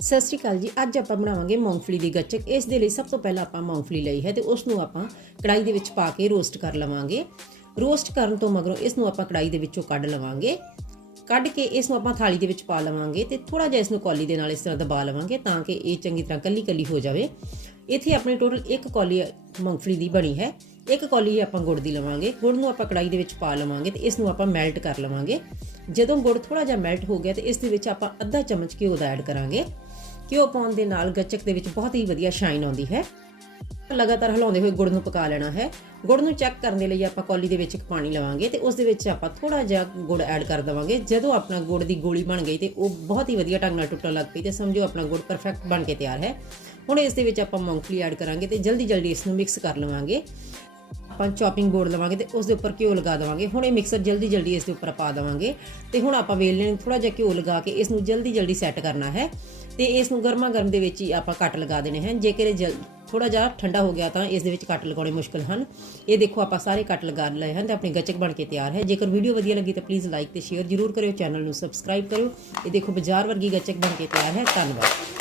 ਸਤਿ ਸ਼੍ਰੀ ਅਕਾਲ ਜੀ। ਅੱਜ ਆਪਾਂ ਬਣਾਵਾਂਗੇ ਮੂੰਗਫਲੀ ਦੀ ਗੱਚਕ। ਇਸ ਦੇ ਲਈ ਸਭ ਤੋਂ ਪਹਿਲਾਂ ਆਪਾਂ ਮੂੰਗਫਲੀ ਲਈ ਹੈ ਤੇ ਉਸ ਨੂੰ ਆਪਾਂ ਕੜਾਈ ਦੇ ਵਿੱਚ ਪਾ ਕੇ ਰੋਸਟ ਕਰ ਲਵਾਂਗੇ। ਰੋਸਟ ਕਰਨ ਤੋਂ ਮਗਰੋਂ ਇਸ ਨੂੰ ਆਪਾਂ ਕੜਾਈ ਦੇ ਵਿੱਚੋਂ ਕੱਢ ਲਵਾਂਗੇ। ਕੱਢ ਕੇ ਇਸ ਨੂੰ ਆਪਾਂ ਥਾਲੀ ਦੇ ਵਿੱਚ ਪਾ ਲਵਾਂਗੇ ਤੇ ਥੋੜਾ ਜਿਹਾ ਇਸ ਨੂੰ ਕੌਲੀ ਦੇ ਨਾਲ ਇਸ ਤਰ੍ਹਾਂ ਦਬਾ ਲਵਾਂਗੇ ਤਾਂ ਕਿ ਇਹ ਚੰਗੀ ਤਰ੍ਹਾਂ ਕੱਲੀ ਕੱਲੀ ਹੋ ਜਾਵੇ। ਇੱਥੇ ਆਪਣੀ ਟੋਟਲ ਇੱਕ ਕੌਲੀ ਮੂੰਗਫਲੀ ਦੀ ਬਣੀ ਹੈ। ਇੱਕ ਕੌਲੀ ਆਪਾਂ ਗੁੜ ਦੀ ਲਵਾਂਗੇ। ਗੁੜ ਨੂੰ ਆਪਾਂ ਕੜਾਈ ਦੇ ਵਿੱਚ ਪਾ ਲਵਾਂਗੇ ਤੇ ਇਸ ਨੂੰ ਆਪਾਂ ਮੈਲਟ ਕਰ ਲਵਾਂਗੇ। ਜਦੋਂ ਗੁੜ ਥੋੜਾ ਜਿਹਾ ਮੈਲਟ ਹੋ ਗਿਆ ਤੇ ਇਸ ਦੇ ਵਿੱਚ ਆਪਾਂ ਅੱਧਾ ਚਮਚ ਘਿਓ ਦਾ ਐਡ ਕਰਾਂਗੇ। ਘਿਓ ਪਾਉਣ ਦੇ ਨਾਲ ਗੱਚਕ ਦੇ ਵਿੱਚ ਬਹੁਤ ਹੀ ਵਧੀਆ ਸ਼ਾਈਨ ਆਉਂਦੀ ਹੈ। ਲਗਾਤਾਰ ਹਿਲਾਉਂਦੇ ਹੋਏ ਗੁੜ ਨੂੰ ਪਕਾ ਲੈਣਾ ਹੈ। ਗੁੜ ਨੂੰ ਚੈੱਕ ਕਰਨ ਦੇ ਲਈ ਆਪਾਂ ਕੌਲੀ ਦੇ ਵਿੱਚ ਇੱਕ ਪਾਣੀ ਲਵਾਂਗੇ ਤੇ ਉਸ ਦੇ ਵਿੱਚ ਆਪਾਂ ਥੋੜਾ ਜਿਹਾ ਗੁੜ ਐਡ ਕਰ ਦਵਾਂਗੇ। ਜਦੋਂ ਆਪਣਾ ਗੁੜ ਦੀ ਗੋਲੀ ਬਣ ਗਈ ਤੇ ਉਹ ਬਹੁਤ ਹੀ ਵਧੀਆ ਢੰਗ ਨਾਲ ਟੁੱਟਣ ਲੱਗ ਪਈ ਤੇ ਸਮਝੋ ਆਪਣਾ ਗੁੜ ਪਰਫੈਕਟ ਬਣ ਕੇ ਤਿਆਰ ਹੈ। ਹੁਣ ਇਸ ਦੇ ਵਿੱਚ ਆਪਾਂ ਮੂੰਗਫਲੀ ਐਡ ਕਰਾਂਗੇ ਤੇ ਜਲਦੀ ਜਲਦੀ ਇਸ ਨੂੰ ਮਿਕਸ ਕਰ ਲਵਾਂਗੇ। ਆਪਾਂ ਚੌਪਿੰਗ ਬੋਰਡ ਲਵਾਂਗੇ ਤੇ ਉਸ ਦੇ ਉੱਪਰ ਘਿਓ ਲਗਾ ਦੇਵਾਂਗੇ। ਹੁਣ ਇਹ ਮਿਕਸਰ ਜਲਦੀ ਜਲਦੀ ਇਸ ਦੇ ਉੱਪਰ ਪਾ ਦੇਵਾਂਗੇ। ਤੇ ਹੁਣ ਆਪਾਂ ਵੇਲਣੇ ਨੂੰ ਥੋੜਾ ਜਿਹਾ ਘਿਓ ਲਗਾ ਕੇ ਇਸ ਨੂੰ ਜਲਦੀ ਜਲਦੀ ਸੈੱਟ ਕਰਨਾ ਹੈ। ਤੇ ਇਸ ਨੂੰ ਗਰਮਾ ਗਰਮ ਦੇ ਵਿੱਚ ਹੀ ਆਪਾਂ ਕੱਟ ਲਗਾ ਦੇਣੇ ਹਨ। ਜੇਕਰ ਇਹ ਜਲ ਥੋੜਾ ਜਿਹਾ ਠੰਡਾ ਹੋ ਗਿਆ ਤਾਂ ਇਸ ਦੇ ਵਿੱਚ ਕੱਟ ਲਗਾਉਣੇ ਮੁਸ਼ਕਲ ਹਨ। ਇਹ ਦੇਖੋ ਆਪਾਂ ਸਾਰੇ ਕੱਟ ਲਗਾ ਲਏ ਹਨ ਤੇ ਆਪਣੀ ਗੱਚਕ ਬਣ ਕੇ ਤਿਆਰ ਹੈ। ਜੇਕਰ ਵੀਡੀਓ ਵਧੀਆ ਲੱਗੀ ਤਾਂ ਪਲੀਜ਼ ਲਾਈਕ ਤੇ ਸ਼ੇਅਰ ਜ਼ਰੂਰ ਕਰਿਓ। ਚੈਨਲ ਨੂੰ ਸਬਸਕ੍ਰਾਈਬ ਕਰਿਓ। ਇਹ ਦੇਖੋ ਬਾਜ਼ਾਰ ਵਰਗੀ ਗੱਚਕ ਬਣ ਕੇ ਤਿਆਰ ਹੈ। ਧੰਨਵਾਦ।